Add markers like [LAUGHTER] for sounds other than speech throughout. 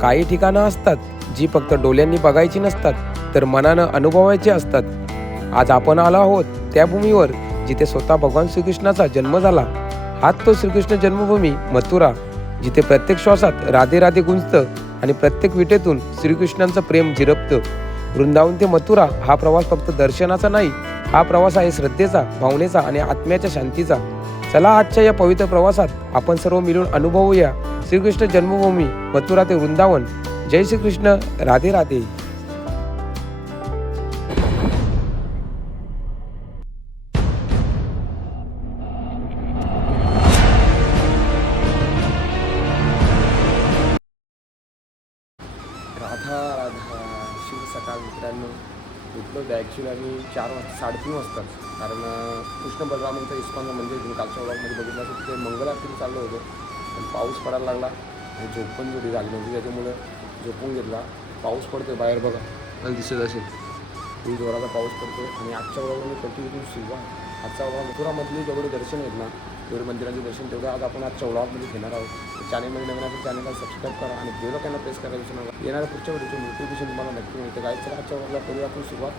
काही ठिकाणं असतात जी फक्त डोल्यांनी बघायची नसतात तर मनानं अनुभवायची असतात. आज आपण आलो आहोत त्या भूमीवर जिथे स्वतः भगवान श्रीकृष्णाचा जन्म झाला. हाच तो श्रीकृष्ण जन्मभूमी मथुरा जिथे प्रत्येक श्वासात राधे राधे गुंजतं आणि प्रत्येक विटेतून श्रीकृष्णांचं प्रेम झिरपतं वृंदावन ते मथुरा हा प्रवास फक्त दर्शनाचा नाही हा प्रवास आहे श्रद्धेचा भावनेचा आणि आत्म्याच्या शांतीचा. चला आजच्या या पवित्र प्रवासात आपण सर्व मिळून अनुभवूया श्रीकृष्ण जन्मभूमी मथुरा ते वृंदावन. जय श्रीकृष्ण. राधे राधे. राधा राधा. शुभ सकाळ मित्रांनो. उठलो ॲक्च्युली आम्ही चार वाजता साडेतीन वाजता. कारण कृष्ण बलरामांचं इस्कॉनचं मंदिर तुम्ही कालच्या ब्लॉगमध्ये बघितलं असं तिथे मंगलारती चाललो होतो. पण पाऊस पडायला लागला आणि झोप पण थोडी झाली नव्हती. त्याच्यामुळं झोपून घेतला. पाऊस पडतोय बाहेर बघा. मला दिसत असेल. खूप जोराचा पाऊस पडतो आणि आजच्या व्लॉगमध्ये कंटिन्यू सुरुवात. आजचा व्लॉग मथुरामधली जेवढे दर्शन आहेत ना तेवढे मंदिराचे दर्शन तेवढं आज आपण आजच्या व्लॉगमध्ये घेणार आहोत. चॅनलमध्ये नवीन असेल चॅनलला सबस्क्राईब करा आणि बेल त्यांना प्रेस करायला विसरू नका. येणाऱ्या पुढच्या व्हिडिओची नोटिफिकेशन तुम्हाला नक्की मिळते काय चला आजच्या व्लॉगला करूया आपण सुरुवात.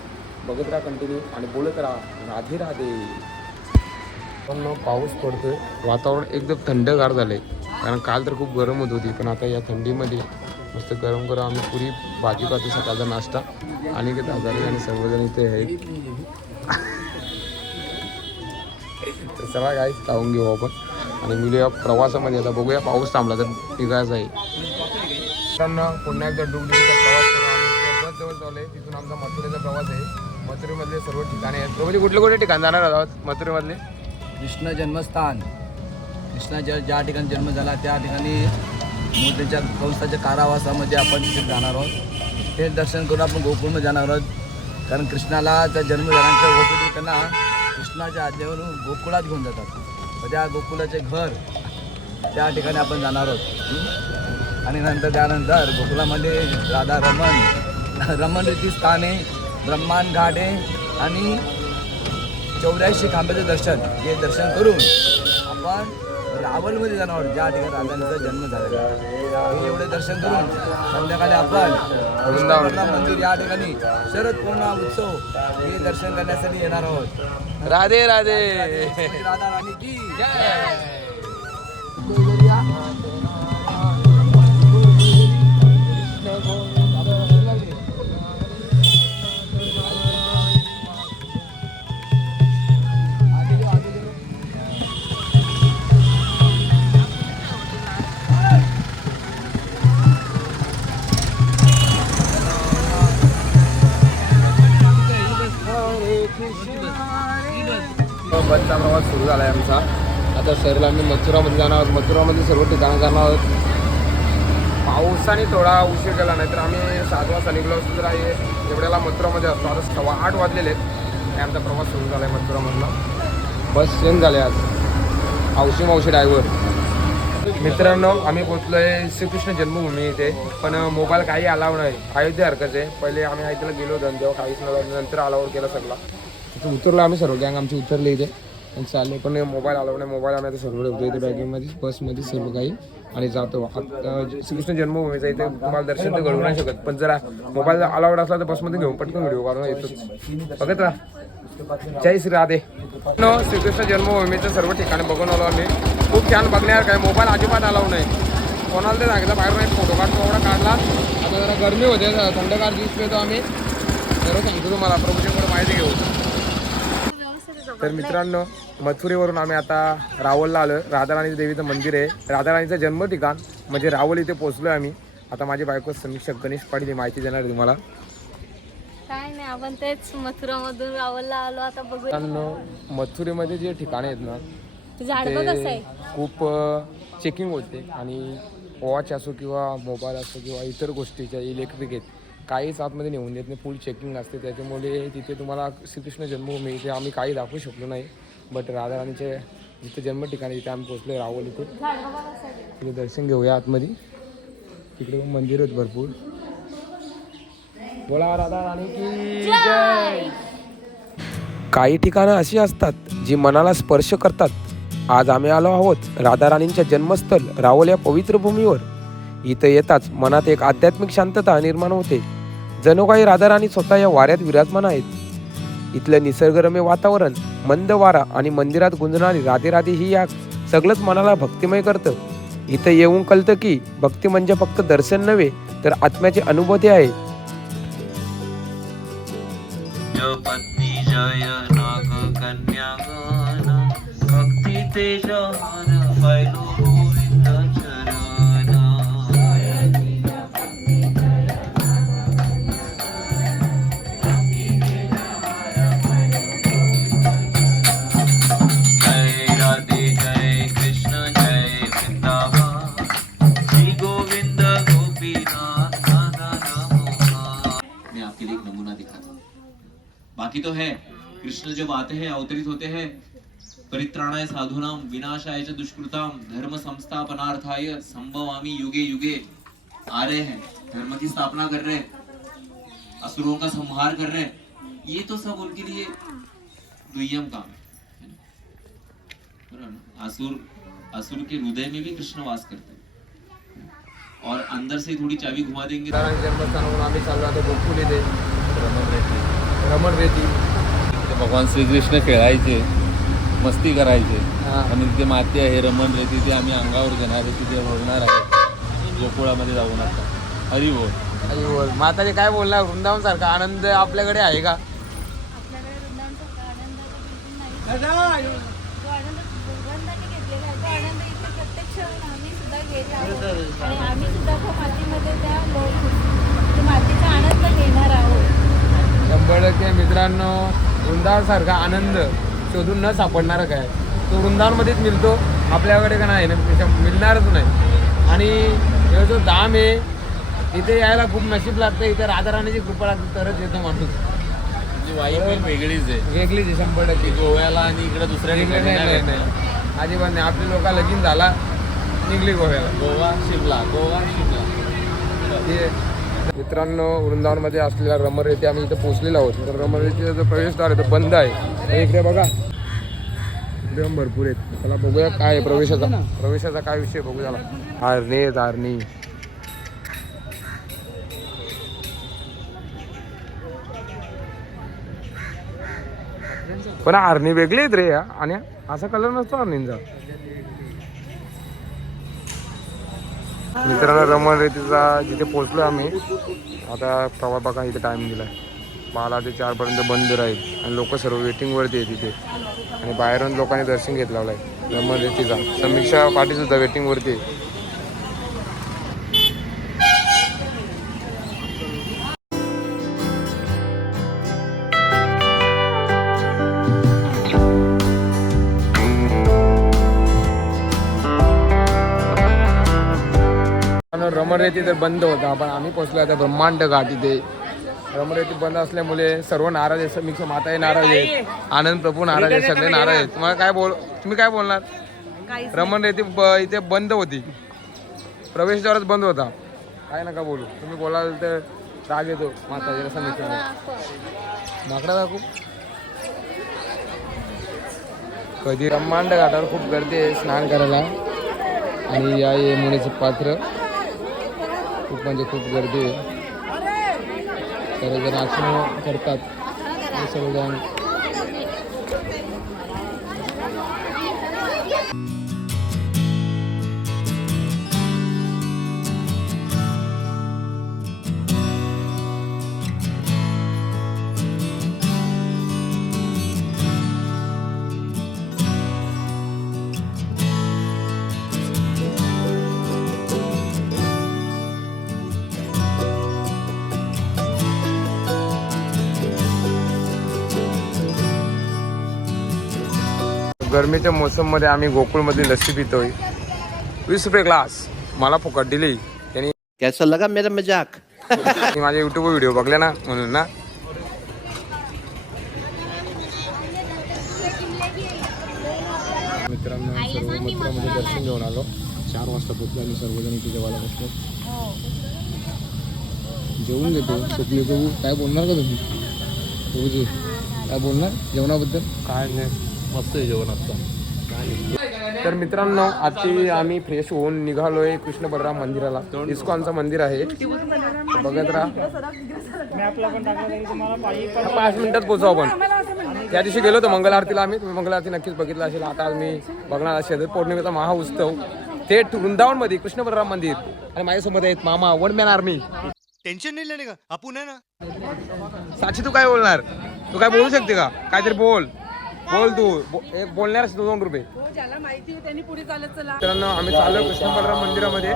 बघत राहा कंटिन्यू आणि बोलत राहा राधे राधे. पण पाऊस पडतोय. वातावरण एकदम थंडगार झालंय. कारण काल तर खूप गरम होत होती पण आता या थंडीमध्ये मस्त गरम गरम आम्ही पुरी भाजी खातो सकाळचा नाश्ता आणि ते दादारी आणि सर्वजण इथे आहेत. तर चला काय खाऊन घेऊ आपण. आणि मिळूया प्रवासामध्ये. आता बघूया पाऊस थांबला तर निघायचा आहे. मित्रांनो पुन्हा एकदा डुबडुबीचा प्रवास करून आम्ही बस जवळ चालू आहे तिथून आमचा मथुरेचा प्रवास आहे. मथुरेमधले सर्व ठिकाणे आहेत. म्हणजे कुठले कुठले ठिकाण जाणार आहोत? मथुरेमधले? कृष्ण जन्मस्थान. कृष्णाच्या ज्या ठिकाणी जन्म झाला त्या ठिकाणी मोठ्याच्या कंसाच्या कारावासामध्ये आपण तिथे जाणार आहोत. ते दर्शन करून आपण गोकुळमध्ये जाणार आहोत. कारण कृष्णाला त्या जन्म झाल्यानंतर वसुली त्यांना कृष्णाच्या आज्ञेवरून गोकुळात घेऊन जातात. त्या गोकुळाचे घर त्या ठिकाणी आपण जाणार आहोत. आणि नंतर त्यानंतर गोकुळामध्ये राधा रमण रमण रीती स्थान आहे ब्रह्मांड घाट आहे आणि चौऱ्याऐंशी खांब्याचं दर्शन. हे दर्शन करून आपण रावलमध्ये जाणार आहोत, ज्या ठिकाणी राजांचा जन्म झालेला. हे एवढे दर्शन करून संध्याकाळी आपण मंदिर या ठिकाणी शरद पूर्ण उत्सव हे दर्शन करण्यासाठी येणार आहोत. राधे राधे. राधा राणी की आता सरला आम्ही मथुरामध्ये जाणार आहोत. मथुरामध्ये सर्व ठिकाणं जाणार आहोत. पावसाने थोडा उशीर केला नाही तर आम्ही सात वाजता निघलो असतो तर आहे एवढ्याला मथुरामध्ये असतो. आता सव्वा आठ वाजलेले आहेत. आमचा प्रवास सुरू झाला आहे मथुरामधला. बस चेंज झाले आज. औशी मावशी ड्रायव्हर मित्रांनो आम्ही पोचलो आहे श्रीकृष्ण जन्मभूमी इथे. पण मोबाईल काही अलाव नाही. अयोध्या हरकत आहे. पहिले आम्ही अयोध्येला गेलो होतो तेव्हा काहीच नंतर अलाउड केला सगळा. उतरलो आम्ही सर्व गँग. आमची उतरली इथे. चालले. पण मोबाईल अलाव नाही. मोबाईल आम्ही आता सर्व ठेवतो इथे बॅगेमध्ये बसमध्ये सर्व काही. आणि जातो. आता श्रीकृष्ण जन्मभूमीचा इथे तुम्हाला दर्शन तर घडवू नाही शकत. पण जरा मोबाईल अलाउड असला तर बसमध्ये घेऊन पटकन व्हिडिओ काढून येतोच बघत राहा. जय श्री राधे. न श्रीकृष्ण जन्मभूमीचं सर्व ठिकाणी बघून आलो आम्ही. खूप छान बघण्यावर काय मोबाईल अजिबात अलाव नाही. कोणाला ते सांगितलं बाहेर नाही फोटो काढतो एवढा काढला. आता जरा गरमी होते. थंडगार दिवस येतो आम्ही. सर्व सांगतो तुम्हाला प्रभूजीकडे माहिती घेऊ. तर मित्रांनो मथुरेवरून आम्ही आता रावलला आलो राधाराणी देवीचं मंदिर आहे. राधाराणीचं जन्म ठिकाण म्हणजे रावल इथे पोहोचलो आम्ही. आता माझी बायको समीक्षक गणेश पाटील माहिती देणार आहे तुम्हाला. काय नाही आपण तेच मथुरामधून रावलला आलो आता बघू मथुरेमध्ये जे ठिकाणे आहेत ना ते खूप चेकिंग होते. आणि वॉच असो किंवा मोबाईल असो किंवा इतर गोष्टीच्या इलेक्ट्रिक आहेत काहीच आतमध्ये नेऊन देत नाही. फुल चेकिंग असते. त्याच्यामुळे तिथे तुम्हाला श्रीकृष्ण जन्मभूमी इथे आम्ही काही दाखवू शकलो नाही. बट राधाराणीचे जिथे जन्म ठिकाणी तिथे आम्ही पोचलो रावल इथे तिथे दर्शन घेऊया आतमध्ये. तिकडे पण मंदिर आहेत भरपूर. बोला राधा राणी की जय. काही ठिकाणं अशी असतात जी मनाला स्पर्श करतात. आज आम्ही आलो आहोत राधाराणींच्या जन्मस्थळ रावल या पवित्र भूमीवर. इथं येताच मनात एक आध्यात्मिक शांतता निर्माण होते. जणू काही राधाराणी स्वतः या वाऱ्यात विराजमान आहेत. इथलं निसर्गरम्य वातावरण मंद वारा आणि मंदिरात गुंजणारी राधे राधे ही या सगळंच मनाला भक्तिमय करतं. इथं येऊन कळतं की भक्ती म्हणजे फक्त दर्शन नव्हे तर आत्म्याची अनुभूती आहे. जय नाग कन्या गान भक्ती आपके लिए एक नमूना दिखाता हूँ। बाकी तो है, कृष्ण जब आते हैं, अवतरित होते हैं, परित्राणाय साधुनाम, विनाशाय च दुष्कृताम, धर्म संस्थापनार्थाय संभवामी युगे युगे आ रहे हैं। धर्म की स्थापना कर रहे हैं, असुरों का संहार कर रहे हैं। ये तो सब उनके लिए दुय्यम काम है? असुर असुर के हृदय में भी कृष्ण वास करते हैं। और अंदर से थोड़ी चाबी घुमा देंगे। जन्मस्थानावरून आम्ही चाललो आता गोकुल येथे रमण रेती ते भगवान श्रीकृष्ण खेळायचे मस्ती करायचे. आणि तिथे माती आहे रमण रेती ते आम्ही अंगावर घेणार आहे तिथे बघणार आहे. गोकुळामध्ये जाऊन आता. हरी बोल. आई बोल. माताजी काय बोलणार? वृंदावन सारखा आनंद आपल्याकडे आहे का आपल्याकडे वृंदावनचा आनंद आता बिलकुल नाही जो आनंद भगवंताने घेतलेला आहे तो आनंद इथे प्रत्यक्ष आम्ही सुद्धा गेले आहोत आणि आम्ही सुद्धा त्या मातीमध्ये त्या लो- त्या मातीचा आनंद घेणार आहोत. शंभर टक्के मित्रांनो वृंदावन सारखा आनंद शोधून न सापडणार काय? तो वृंदावनमध्येच मिळतो आपल्याकडे का नाही? मिळणारच नाही. आणि हे जो दाम आहे इथे यायला खूप नशीब लागतं इथे राधाराणीची कृपा लागते तरच येतो माणूस. वेगळीच आहे. वेगळीच आहे शंभर टक्के. गोव्याला आणि इकडे दुसऱ्या नाही ठिकाणी नाही अजिबात नाही. आपले लोक लगीन झाला निघली गोव्याला. गोवा शिमला. गोवा शिमला. मित्रांनो वृंदावनमध्ये असलेल्या रमण रेती आम्ही इथे पोहोचलेलो आहोत. तर रमण रेतीचा जो प्रवेशद्वार आहे तो बंद आहे. इकडे बघा. पण भरपूर आहेत. चला बघूया काय आहे प्रवेशाचा. प्रवेशाचा काय विषय बघू झाला आरणी आहेत पण आरणी वेगळी आहेत रे या. आणि असा कलर नसतो आर्णींचा. मित्रांनो रमण रेतीचा जिथे पोहोचलो आम्ही आता प्रवास बघा इथे टाईम दिला आहे बारा ते चारपर्यंत बंद राहील. आणि लोक सर्व वेटिंगवरती आहे तिथे. आणि बाहेरून लोकांनी दर्शन घेतलेलं आहे. रमण रेतीचा. समीक्षा पाठीसुद्धा वेटिंगवरती आहे. आणि रमण रेती तर बंद होता पण आम्ही पोहोचलो आता ब्रह्मांड घाट इथे. रमण रेती बंद असल्यामुळे सर्व नाराज आहे समीक्षा माताही नाराज आहे आनंद प्रभू नाराज आहे सगळे नाराज आहेत. तुम्हाला काय बोल तुम्ही काय बोलणार? रमण रेती ब- इथे बंद होती. प्रवेशद्वारच बंद होता. काय नका बोलू. तुम्ही बोलाल तर राग येतो माताजीला समीक्षा माकडा दाखवू कधी ब्रह्मांड घाटावर खूप गर्दी आहे स्नान करायला. आणि या यमुनेचं पात्र. खूप म्हणजे खूप गर्दी आहे. सर्वजण आचरण करतात सर्वजण गरमीच्या मोसममध्ये आम्ही गोकुळमध्ये लस्सी पितोय. वीस रुपये ग्लास मला फुकट दिली. त्यांनी कैसा लगा मेरा मजाक? त्यांनी माझे युट्यूब व्हिडिओ बघले ना म्हणून ना. मित्रांनो सर्व मथुरामध्ये दर्शन घेऊन आलो. चार वाजता पोहोचलो आम्ही सर्वजण इथे जेवायला बसलो. जेवून घेतो. स्वप्नी प्रभू काय बोलणार का तुम्ही? प्रभूजी काय बोलणार? जेवणाबद्दल? काय नाही. मस्त आहे जेवण आता तर मित्रांनो आता आम्ही फ्रेश होऊन निघालोय कृष्ण बलराम मंदिराला. इस्कॉनचं मंदिर आहे. बघत राहा. पाच मिनिटात पोहोचू आपण. त्या दिवशी गेलो होतो मंगल आरतीला आम्ही. तुम्ही मंगल आरती नक्कीच बघितलं असेल. आता आज मी बघणार शेजारी पौर्णिमेचा महाउत्सव. थेट वृंदावनमध्ये कृष्ण बलराम मंदिर. आणि माझ्यासोबत आहेत मामा वन मॅन आर्मी टेंशन नहीं लेने का? आपण है ना. साक्षी तू काय बोलणार? तू काय बोलू शकते का? काहीतरी बोल. बोल तू. बो- एक बोलणार तू दोन रुपये. ज्याला माहिती आहे त्यांनी पुढे चालत चला. मित्रांनो आम्ही चाललो कृष्ण बलराम मंदिरामध्ये.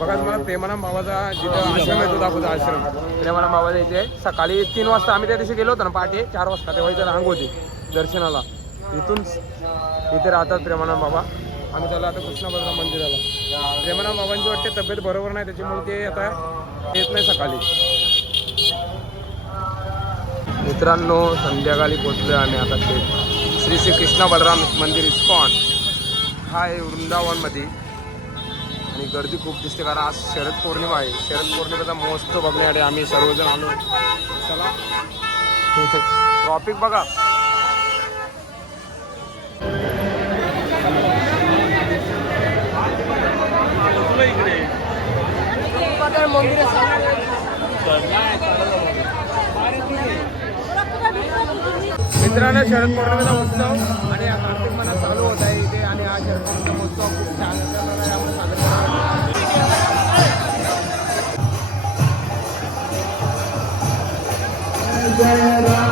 बघा तुम्हाला प्रेमानंद बाबाचा जिथं आश्रम येतो दाखवतो आश्रम. प्रेमानंद बाबाचा इथे सकाळी तीन वाजता आम्ही त्या दिवशी गेलो होतो ना पहाटे. चार वाजता तेव्हा इथे रांग होती दर्शनाला. इथून इथे राहतात प्रेमानंद बाबा. आम्ही त्याला आता कृष्ण बलराम मंदिराला. प्रेमानंद बाबांची वाटते तब्येत बरोबर नाही त्याच्यामुळे ते आता येत नाही सकाळी. मित्रांनो संध्याकाळी पोचलो आम्ही आता ते श्री श्री कृष्ण बलराम मंदिर इस्कॉन हा आहे वृंदावनमध्ये. आणि गर्दी खूप दिसते कारण आज शरद पौर्णिमा आहे. शरद पौर्णिमेचा महोत्सव बघण्यासाठी आम्ही सर्वजण आलो. चला. [LAUGHS] ट्रॉफिक बघा. मित्रांनो शरद पौर्णिमेचा उत्सव आणि हा कार्तिक महिना चालू होत आहे इथे आणि हा शरद पौर्णिमेचा उत्सव खूप छान प्रकारे आपण साजरा करतो. Hare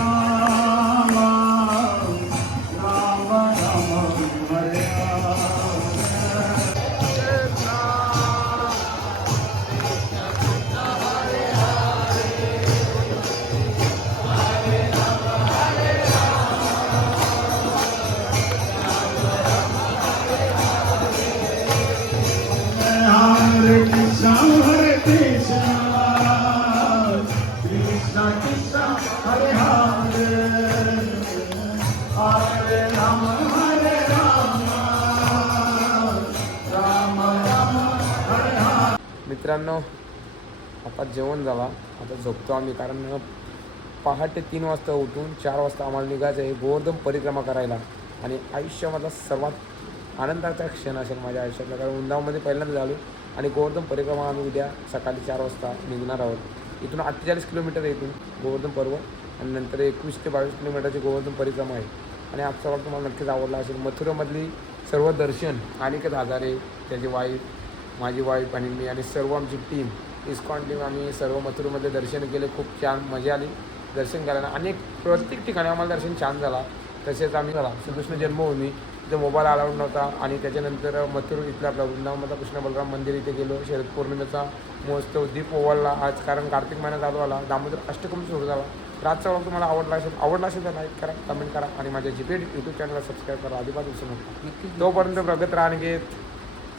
मित्रांनो आता जेवण झाला. आता झोपतो आम्ही कारण पहाटे तीन वाजता उठून चार वाजता आम्हाला निघायचं आहे. गोवर्धन परिक्रमा करायला. आणि आयुष्यामधला सर्वात आनंदाचा क्षण असेल माझ्या आयुष्यातला. कारण उंदावमध्ये पहिल्यांदा झालो आणि गोवर्धन परिक्रमा आम्ही उद्या सकाळी चार वाजता निघणार आहोत. इथून अठ्ठेचाळीस किलोमीटर आहे इथून गोवर्धन पर्वत आणि नंतर एकवीस ते बावीस किलोमीटरची गोवर्धन परिक्रमा आहे. आणि आजचा वाट तुम्हाला नक्कीच आवडला असेल. मथुरामधली सर्व दर्शन अनिकेत हजारे त्याची वाईफ माझी वाईफ आणि मी आणि सर्व आमची टीम इस्कॉन टीम आम्ही सर्व मथुरेमध्ये दर्शन केले. खूप छान मजा आली. दर्शन केल्यानं आणि प्रत्येक ठिकाणी आम्हाला दर्शन छान झाला. तसेच आम्ही झाला श्रीकृष्ण जन्मभूमी तिथे मोबाईल अलाउड नव्हता. आणि त्याच्यानंतर मथुर इथलं आपलं वृंदावनमधला कृष्ण बलराम मंदिर इथे गेलो. शरद पौर्णिमेचा महोत्सव दीप ओवाळला आज. कारण कार्तिक महिना चालू आला. दामोदर अष्टकम सुरू झाला. तर आजचा व्लॉग तुम्हाला आवडला असेल आवडला असेल तर लाईक करा कमेंट करा. आणि माझ्या जीपे यूट्यूब चॅनलला सबस्क्राईब करा. अजिबात विसरू नका तोपर्यंत बघत राहा आणि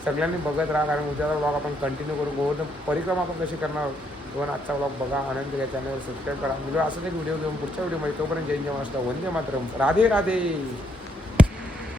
सगळ्यांनी बघत राहा. कारण उद्याचा व्लॉग आपण कंटिन्यू करू. गोवर्धन परिक्रमा आपण कशी करणार दोन आजचा व्लॉग बघा. आनंद घ्या चॅनलवर सबस्क्राईब करा. म्हणजे असंच एक व्हिडिओ घेऊन पुढच्या व्हिडिओमध्ये तोपर्यंत जय जय महाराष्ट्र. वंदे मातरम. राधे राधे.